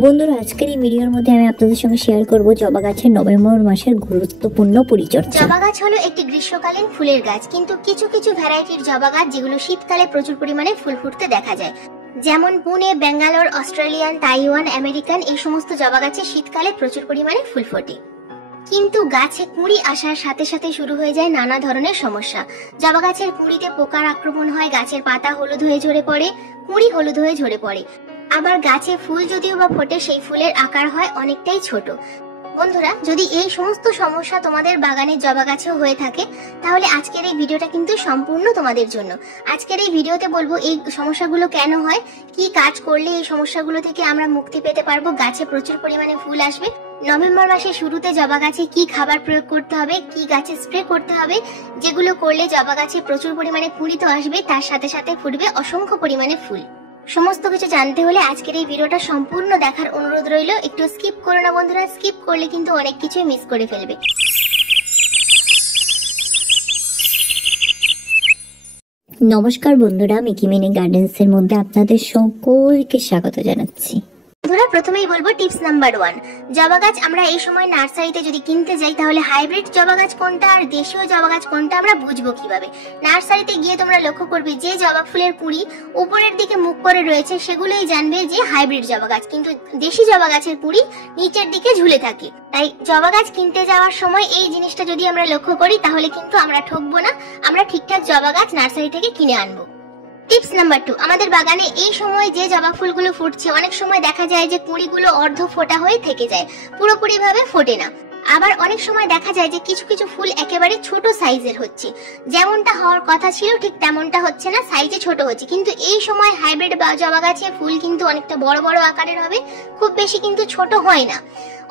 বন্ধুরা, আজকের এই ভিডিওর মধ্যে আমি আপনাদের সঙ্গে শেয়ার করব জবা গাছের নভেম্বর মাসের গুরুত্বপূর্ণ পরিচর্যা। জবা গাছ হলো একটি গ্রীষ্মকালীন ফুলের গাছ, কিন্তু কিছু কিছু ভ্যারাইটির জবা গাছ যেগুলো শীতকালে প্রচুর পরিমাণে ফুল ফুটতে দেখা যায়, যেমন Pune, Bangalore, Australian, Taiwan, American, এই সমস্ত জবা গাছে শীতকালে প্রচুর পরিমাণে ফুল ফোটে। কিন্তু গাছে কুঁড়ি আসার সাথে সাথে শুরু হয়ে যায় নানা ধরনের সমস্যা। জবা গাছের কুঁড়িতে পোকার আক্রমণ হয়, গাছের পাতা হলুদ হয়ে ঝরে পড়ে, কুঁড়ি হলুদ হয়ে ঝরে পড়ে। আবার গাছে ফুল যদিও বা ফোটে, সেই ফুলের আকার হয় অনেকটাই ছোট। বন্ধুরা, যদি এই সমস্ত সমস্যা তোমাদের বাগানের জবা গাছেও হয়ে থাকে, তাহলে আজকের এই ভিডিওটা কিন্তু সম্পূর্ণ তোমাদের জন্য। আজকের এই ভিডিওতে বলবো এই সমস্যাগুলো কেন হয়, কি কাজ করলে এই সমস্যাগুলো থেকে আমরা মুক্তি পেতে পারবো, গাছে প্রচুর পরিমাণে ফুল আসবে। নভেম্বর মাসের শুরুতে জবা গাছে কি খাবার প্রয়োগ করতে হবে, কি গাছে স্প্রে করতে হবে, যেগুলো করলে জবা গাছে প্রচুর পরিমাণে কুঁড়ি তো আসবে, তার সাথে সাথে ফুটবে অসংখ্য পরিমাণে ফুল। সমস্ত কিছু জানতে হলে আজকের এই ভিডিওটা সম্পূর্ণ দেখার অনুরোধ রইল। একটু স্কিপ করো না বন্ধুরা, স্কিপ করলে কিন্তু অনেক কিছুই মিস করে ফেলবে। নমস্কার বন্ধুরা, মিকি মিনি গার্ডেন্স এর মধ্যে আপনাদের সকলকে স্বাগত জানাচ্ছি। বন্ধুরা, প্রথমেই বলবো টিপস নাম্বার 1। জবা গাছ আমরা এই সময় নার্সারিতে যদি কিনতে যাই, তাহলে হাইব্রিড জবা গাছ কোনটা আর দেশীয় জবা গাছ কোনটা আমরা বুঝবো কিভাবে? নার্সারিতে গিয়ে তোমরা লক্ষ্য করবে যে জবা ফুলের কুঁড়ি উপরের দিকে মুখ করে রয়েছে, সেগুলোই জানবে যে হাইব্রিড জবা গাছ, কিন্তু দেশি জবা গাছের কুঁড়ি নিচের দিকে ঝুলে থাকে। তাই জবা গাছ কিনতে যাওয়ার সময় এই জিনিসটা যদি আমরা লক্ষ্য করি, তাহলে কিন্তু আমরা ঠকবো না, আমরা ঠিকঠাক জবা গাছ নার্সারি থেকে কিনে আনবো। টিপস নাম্বার 2, আমাদের বাগানে এই সময় যে জবা ফুলগুলো ফুটছে, অনেক সময় দেখা যায় যে কুঁড়িগুলো অর্ধ ফোটা হয়ে থেকে যায়, পুরোপুরি ভাবে ফোটে না। আবার অনেক সময় দেখা যায় যে কিছু কিছু ফুল একেবারে ছোট সাইজের হচ্ছে, যেমনটা হওয়ার কথা ছিল ঠিক তেমনটা হচ্ছে না, সাইজে ছোট হচ্ছে। কিন্তু এই সময় হাইব্রিড জবা গাছে ফুল কিন্তু অনেকটা বড় বড় আকারের হবে, খুব বেশি কিন্তু ছোট হয় না।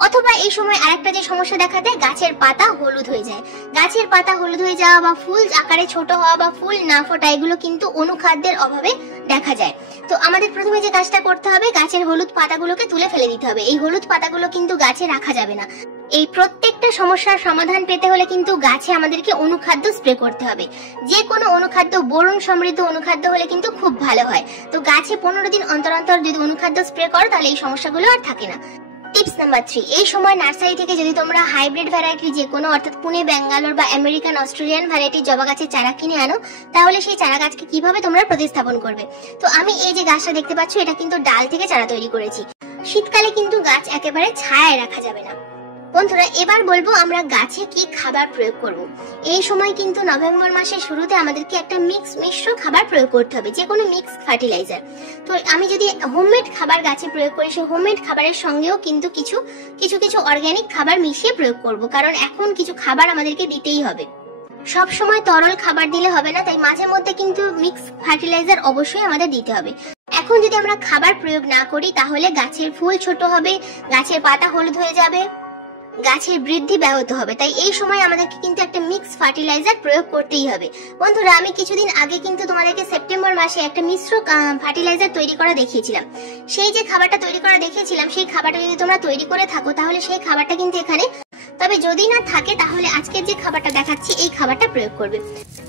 অথবা এই সময় আরেকটা যে সমস্যা দেখা দেয়, গাছের পাতা হলুদ হয়ে যায়। গাছের পাতা হলুদ হয়ে যাওয়া বা ফুল আকারে ছোট হওয়া বা ফুল না ফোটা, এগুলো কিন্তু অনুখাদ্যের অভাবে দেখা যায়। তো আমাদের প্রথমে যে কাজটা করতে হবে, গাছের হলুদ পাতাগুলোকে তুলে ফেলে দিতে হবে। এই হলুদ পাতাগুলো কিন্তু গাছে রাখা যাবে না। এই প্রত্যেকটা সমস্যার সমাধান পেতে হলে কিন্তু গাছে আমাদেরকে অনুখাদ্য স্প্রে করতে হবে। যে কোনো অনুখাদ্য, বোরন সমৃদ্ধ অনুখাদ্য হলে কিন্তু খুব ভালো হয়। তো গাছে 15 দিন অন্তর অন্তর যদি অনুখাদ্য স্প্রে করো, তাহলে এই সমস্যাগুলো আর থাকে না। টিপস নাম্বার 3, এই সময় নার্সারি থেকে যদি তোমরা হাইব্রিড ভ্যারাইটির যে কোনো, অর্থাৎ পুনে, বেঙ্গালোর বা আমেরিকান, অস্ট্রেলিয়ান ভ্যারাইটির জবা গাছের চারা কিনে আনো, তাহলে সেই চারা গাছকে কিভাবে তোমরা প্রতিস্থাপন করবে? তো আমি এই যে গাছটা দেখতে পাচ্ছ, এটা কিন্তু ডাল থেকে চারা তৈরি করেছি। শীতকালে কিন্তু গাছ একেবারে ছায়ায় রাখা যাবে না। বন্ধুরা, এবার বলবো আমরা গাছে কি খাবার প্রয়োগ করব। এই সময় কিন্তু নভেম্বর মাসের শুরুতে আমাদেরকে একটা মিশ্র খাবার প্রয়োগ করতে হবে, যে কোনো মিক্স ফার্টিলাইজার। তো আমি যদি হোমমেড খাবার গাছে প্রয়োগ করি, সেই হোমমেড খাবারের সঙ্গেও কিন্তু কিছু অর্গানিক খাবার মিশিয়ে প্রয়োগ করব, কারণ এখন কিছু খাবার আমাদেরকে দিতেই হবে। সব সময় তরল খাবার দিলে হবে না, তাই মাঝে মধ্যে কিন্তু মিক্স ফার্টিলাইজার অবশ্যই আমাদের দিতে হবে। এখন যদি আমরা খাবার প্রয়োগ না করি, তাহলে গাছের ফুল ছোট হবে, গাছের পাতা হলুদ হয়ে যাবে, গাছের বৃদ্ধি ব্যাহত হবে। তাই এই সময় আমাদেরকে কিন্তু একটা মিক্স ফার্টিলাইজার প্রয়োগ করতেই হবে। বন্ধুরা, আমি কিছুদিন আগে কিন্তু তোমাদেরকে সেপ্টেম্বর মাসে একটা মিশ্র ফার্টিলাইজার তৈরি করা দেখিয়েছিলাম। সেই যে খাবারটা তৈরি করা দেখিয়েছিলাম, সেই খাবারটা যদি তোমরা তৈরি করে থাকো, তাহলে সেই খাবারটা কিন্তু এখানে, তবে যদি না থাকে তাহলে আজকের যে খাবারটা দেখাচ্ছি এই খাবারটা প্রয়োগ করবে।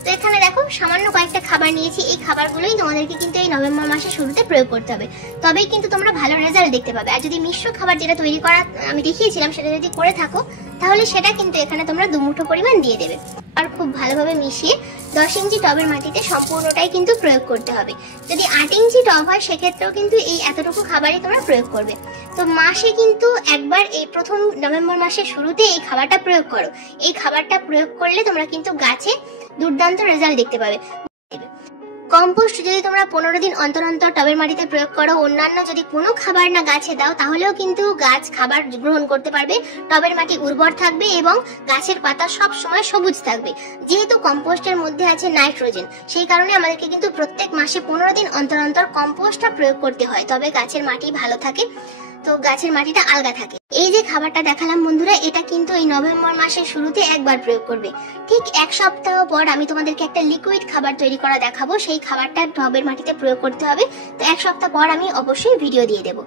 তো এখানে দেখো, সামান্য কয়েকটা খাবার নিয়েছি। এই খাবারগুলোই তোমাদেরকে কিন্তু এই নভেম্বর মাসের শুরুতে প্রয়োগ করতে হবে, তবেই কিন্তু তোমরা ভালো রেজাল্ট দেখতে পাবে। আর যদি মিশ্র খাবার যেটা তৈরি করা আমি দেখিয়েছিলাম, সেটা যদি করে থাকো, তাহলে সেটা কিন্তু এখানে তোমরা 2 মুঠো পরিমাণ দিয়ে দেবে। আর খুব ভালোভাবে মিশিয়ে 10 ইঞ্চি টবের মাটিতে সম্পূর্ণটাই কিন্তু প্রয়োগ করতে হবে। যদি 8 ইঞ্চি টব হয়, সেক্ষেত্রেও কিন্তু এই এতটুকু খাবারই তোমরা প্রয়োগ করবে। তো মাসে কিন্তু একবার, এই প্রথম নভেম্বর মাসের শুরুতে এই খাবারটা প্রয়োগ করো। এই খাবারটা প্রয়োগ করলে তোমরা কিন্তু গাছে দুর্দান্ত রেজাল্ট দেখতে পাবে। কম্পোস্ট যদি তোমরা 15 দিন অন্তর অন্তর টবের মাটিতে প্রয়োগ করো, অন্যান্য যদি কোনো খাবার না গাছে দাও, তাহলেও কিন্তু গাছ খাবার গ্রহণ করতে পারবে, টবের মাটি উর্বর থাকবে এবং গাছের পাতা সব সময় সবুজ থাকবে। যেহেতু কম্পোস্টের মধ্যে আছে নাইট্রোজেন, সেই কারণে আমাদেরকে কিন্তু প্রত্যেক মাসে 15 দিন অন্তর অন্তর কম্পোস্টটা প্রয়োগ করতে হয়, তবে গাছের মাটি ভালো থাকে, তো গাছের মাটিটা আলগা থাকে। এই যে খাবারটা দেখালাম বন্ধুরা, এটা কিন্তু এই নভেম্বর মাসের শুরুতে একবার প্রয়োগ করবে। ঠিক 1 সপ্তাহ পর আমি তোমাদেরকে একটা লিকুইড খাবার তৈরি করা দেখাবো, সেই খাবারটা টবের মাটিতে প্রয়োগ করতে হবে। তো 1 সপ্তাহ পর আমি অবশ্যই ভিডিও দিয়ে দেবো।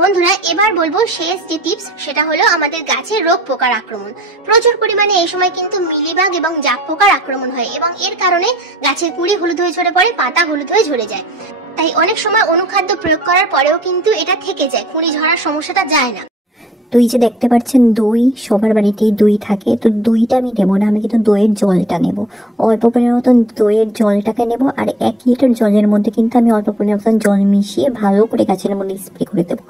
বন্ধুরা, এবার বলবো শেষ যে টিপস, সেটা হলো আমাদের গাছে রোগ পোকার আক্রমণ। প্রচুর পরিমাণে এই সময় কিন্তু মিলিবাগ এবং জাপ পোকার আক্রমণ হয়, এবং এর কারণে গাছের কুঁড়ি হলুদ হয়ে ঝরে পড়ে, পাতা হলুদ হয়ে ঝরে যায়। তাই অনেক সময় অনুখাদ্য প্রয়োগ করার পরেও কিন্তু এটা থেকে যায়, কুঁড়ি ঝরার সমস্যাটা যায় না। তো এই যে দেখতে পাচ্ছেন দই, সবার বাড়িতেই দই থাকে, তো দইটা আমি নেবো না, আমি কিন্তু দইয়ের জলটা নেব। অল্প পরিমাণ মতন দইয়ের জলটাকে নেব, আর 1 লিটার জলের মধ্যে কিন্তু আমি অল্প পরিমাণ মতন জল মিশিয়ে ভালো করে গাছের মধ্যে স্প্রে করে দেবো।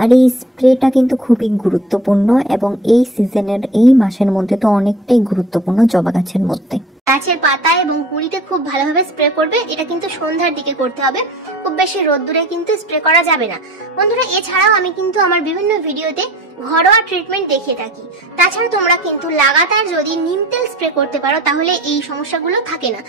আর এই স্প্রেটা কিন্তু খুবই গুরুত্বপূর্ণ, এবং এই সিজনের এই মাসের মধ্যে তো অনেকটাই গুরুত্বপূর্ণ জবা গাছের মধ্যে। গাছের পাতা এবং কুঁড়িতে খুব ভালোভাবে স্প্রে করবে। এটা কিন্তু সন্ধ্যার দিকে করতে হবে, খুব বেশি রোদ্দুরে কিন্তু স্প্রে করা যাবে না বন্ধুরা। এছাড়াও আমি কিন্তু আমার বিভিন্ন ভিডিওতে ঘরোয়া ট্রিটমেন্ট দেখিয়ে থাকি। তাছাড়া তোমরা কিন্তু লাগাতার যদি নিম তেল স্প্রে করতে পারো তাহলে এই সমস্যাগুলো থাকে না।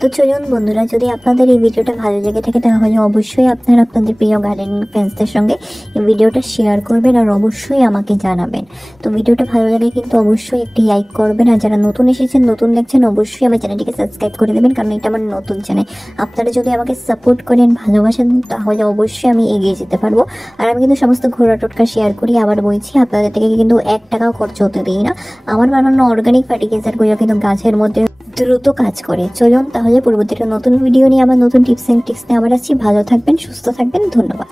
তো চলুন বন্ধুরা, যদি আপনাদের এই ভিডিওটা ভালো লেগে থাকে তাহলে অবশ্যই আপনারা আপনাদের প্রিয় গার্ডেনিং ফ্রেন্ডসদের সঙ্গে এই ভিডিওটা শেয়ার করবেন, আর অবশ্যই আমাকে জানাবেন। তো ভিডিওটা ভালো লাগে কিন্তু অবশ্যই একটি লাইক করবেন, আর যারা নতুন এসেছেন, নতুন দেখছেন, অবশ্যই আমার চ্যানেলটিকে সাবস্ক্রাইব করে দেবেন, কারণ এটা আমার নতুন চ্যানেল। আপনারা যদি আমাকে সাপোর্ট করেন, ভালোবাসেন, তাহলে অবশ্যই আমি এগিয়ে যেতে পারবো। আর আমি কিন্তু সমস্ত ঘোরা টোটকা শেয়ার করি। আবার বলছি, আপনাদের থেকে কিন্তু 1 টাকাও খরচ হতে দিই না। আমার বানানো অর্গানিক ফার্টিলাইজারগুলো কিন্তু গাছের মধ্যে দ্রুত কাজ করে। চলুন তাহলে পরবর্তীতে নতুন ভিডিও নিয়ে, আবার নতুন টিপস এন্ড ট্রিক্স নিয়ে আবার আসছি। ভালো থাকবেন, সুস্থ থাকবেন, ধন্যবাদ।